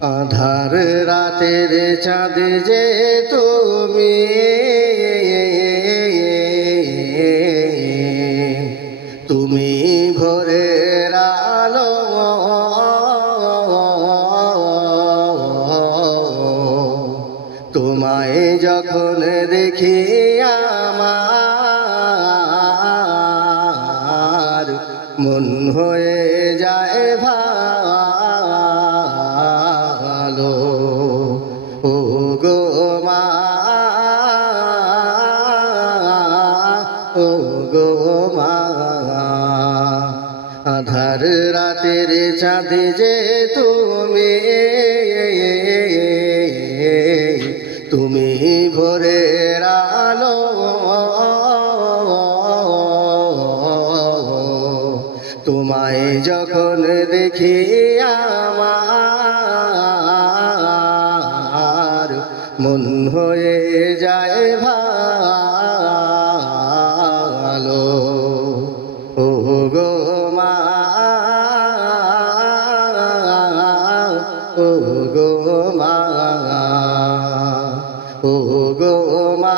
আধার রাতের চাঁদ যে তুমি, তুমি ভোরের আলো, তোমায় যখন দেখি আমার মন হয়ে যায় ভালো। ও গো মা, ও গো মা, আধার রাতের চাঁদ যে তুমি, তুমি ভোরের আলো, তোমায় যখন দেখি আমার মন হয়ে যায় ভালো। ও গো মা, ও গো মা, ও গো মা।